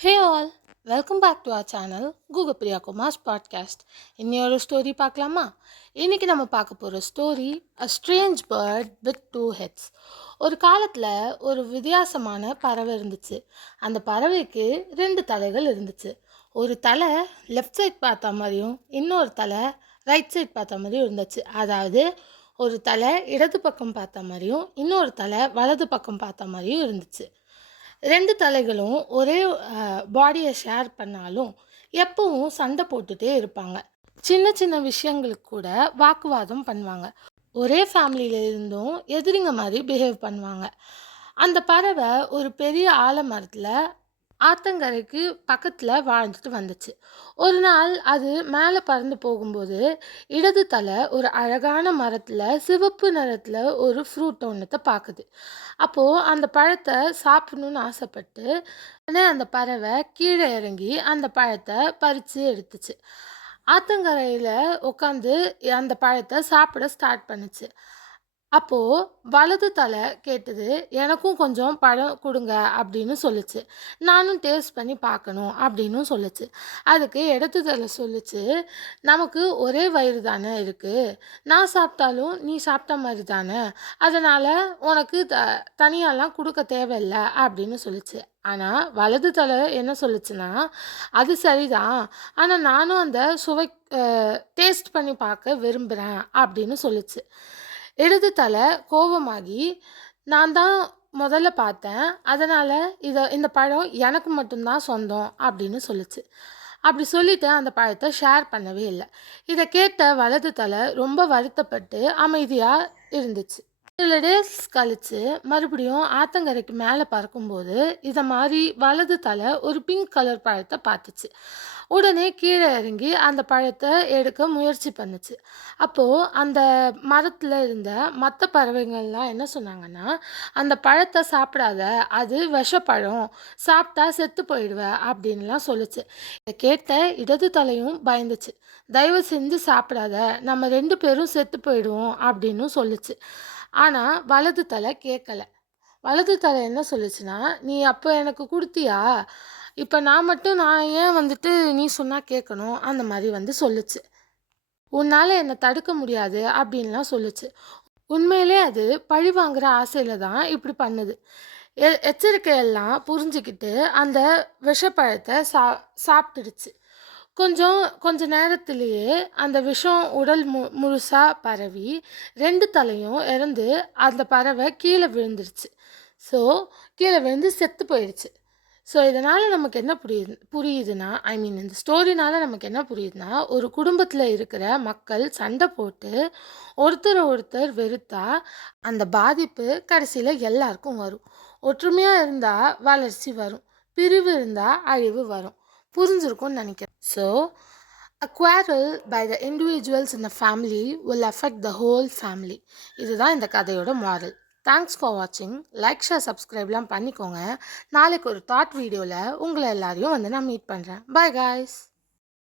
Hey all, welcome back to our channel Google Priya Kumar's podcast. இன்னொரு story பார்க்கலாமா? இன்னைக்கு நம்ம பார்க்க போகிற story A Strange Bird with Two Heads. ஒரு காலத்தில் ஒரு வித்தியாசமான பறவை இருந்துச்சு. அந்த பறவைக்கு ரெண்டு தலைகள் இருந்துச்சு. ஒரு தலை லெஃப்ட் சைட் பார்த்த மாதிரியும் இன்னொரு தலை ரைட் சைட் பார்த்த மாதிரியும் இருந்துச்சு. அதாவது ஒரு தலை இடது பக்கம் பார்த்த மாதிரியும் இன்னொரு தலை வலது பக்கம் பார்த்த மாதிரியும் இருந்துச்சு. ரெண்டு தலைகளும் ஒரே பாடியை ஷேர் பண்ணாலும் எப்பவும் சண்டை போட்டுட்டே இருப்பாங்க. சின்ன சின்ன விஷயங்களுக்கு கூட வாக்குவாதம் பண்ணுவாங்க. ஒரே ஃபேமிலியில இருந்தும் எதிரிங்க மாதிரி பிஹேவ் பண்ணுவாங்க. அந்த பறவை ஒரு பெரிய ஆலமரத்தில் ஆத்தங்கரைக்கு பக்கத்தில் வாழ்ந்துட்டு வந்துச்சு. ஒரு நாள் அது மேலே பறந்து போகும்போது இடது தலை ஒரு அழகான மரத்தில் சிவப்பு நிறத்தில் ஒரு ஃப்ரூட் ஒன்றத்தை பார்க்குது. அப்போது அந்த பழத்தை சாப்பிடணுன்னு ஆசைப்பட்டு உடனே அந்த பறவை கீழே இறங்கி அந்த பழத்தை பறித்து எடுத்துச்சு. ஆத்தங்கரையில் உட்காந்து அந்த பழத்தை சாப்பிட ஸ்டார்ட் பண்ணுச்சு. அப்போது வலது தலை கேட்டது, எனக்கும் கொஞ்சம் பழம் கொடுங்க அப்படின்னு சொல்லுச்சு. நானும் டேஸ்ட் பண்ணி பார்க்கணும் அப்படின்னும் சொல்லுச்சு. அதுக்கு இடது தலை சொல்லுச்சு, நமக்கு ஒரே வயிறு தானே இருக்குது, நான் சாப்பிட்டாலும் நீ சாப்பிட்ட மாதிரி தானே, அதனால் உனக்கு தனியாலாம் கொடுக்க தேவையில்லை அப்படின்னு சொல்லுச்சு. ஆனால் வலது தலை என்ன சொல்லுச்சுன்னா, அது சரிதான், ஆனால் நானும் அந்த சுவை டேஸ்ட் பண்ணி பார்க்க விரும்புகிறேன் அப்படின்னு சொல்லுச்சு. இடது தலை கோபமாகி, நான் தான் முதல்ல பார்த்தேன், அதனால் இந்த பழம் எனக்கு மட்டும்தான் சொந்தம் அப்படின்னு சொல்லுச்சு. அப்படி சொல்லிட்டு அந்த பழத்தை ஷேர் பண்ணவே இல்லை. இதை கேட்ட வலது தலை ரொம்ப வருத்தப்பட்டு அமைதியாக இருந்துச்சு. சில டேஸ் கழித்து மறுபடியும் ஆத்தங்கரைக்கு மேலே பறக்கும்போது இதை மாதிரி வலது தலை ஒரு பிங்க் கலர் பழத்தை பார்த்துச்சு. உடனே கீழே இறங்கி அந்த பழத்தை எடுக்க முயற்சி பண்ணுச்சு. அப்போது அந்த மரத்தில் இருந்த மற்ற பறவைகள்லாம் என்ன சொன்னாங்கன்னா, அந்த பழத்தை சாப்பிடாத, அது விஷப்பழம், சாப்பிட்டா செத்து போயிடுவ அப்படின்லாம் சொல்லுச்சு. இதை கேட்ட இடது தலையும் பயந்துச்சு. தயவு செஞ்சு சாப்பிடாத, நம்ம ரெண்டு பேரும் செத்து போயிடுவோம் அப்படின்னு சொல்லுச்சு. ஆனால் வலது தலை கேட்கல. வலது தலை என்ன சொல்லுச்சுன்னா, நீ அப்போ எனக்கு கொடுத்தியா, இப்போ நான் ஏன் வந்துட்டு நீ சொன்னால் கேட்கணும், அந்த மாதிரி சொல்லுச்சு. உன்னால் என்னை தடுக்க முடியாது அப்படின்லாம் சொல்லுச்சு. உண்மையிலே அது பழி வாங்குற ஆசையில் தான் இப்படி பண்ணுது. எச்சரிக்கையெல்லாம் புரிஞ்சுக்கிட்டு அந்த விஷப்பழத்தை சாப்பிட்டுடுச்சு. கொஞ்ச நேரத்திலேயே அந்த விஷம் உடல் முழுசாக பரவி ரெண்டு தலையும் இறந்து அந்த பறவை கீழே விழுந்துருச்சு. ஸோ கீழே விழுந்து செத்து போயிடுச்சு. ஸோ இதனால் நமக்கு என்ன புரியுதுன்னா, இந்த ஸ்டோரினால் நமக்கு என்ன புரியுதுன்னா, ஒரு குடும்பத்தில் இருக்கிற மக்கள் சண்டை போட்டு ஒருத்தர் வெறுத்தா அந்த பாதிப்பு கடைசியில் எல்லாருக்கும் வரும். ஒற்றுமையாக இருந்தால் வளர்ச்சி வரும், பிரிவு இருந்தால் அழிவு வரும். புரிஞ்சிருக்கும்னு நினைக்கிறேன். So a quarrel by the individuals in a family will affect the whole family. இதுதான் இந்த கதையோட மாரல். தேங்க்ஸ் ஃபார் வாட்சிங். லைக், ஷேர், சப்ஸ்கிரைப்லாம் பண்ணிக்கோங்க. நாளைக்கு ஒரு தாட் வீடியோவில் உங்களை எல்லாரையும் நான் மீட் பண்ணுறேன். Bye guys.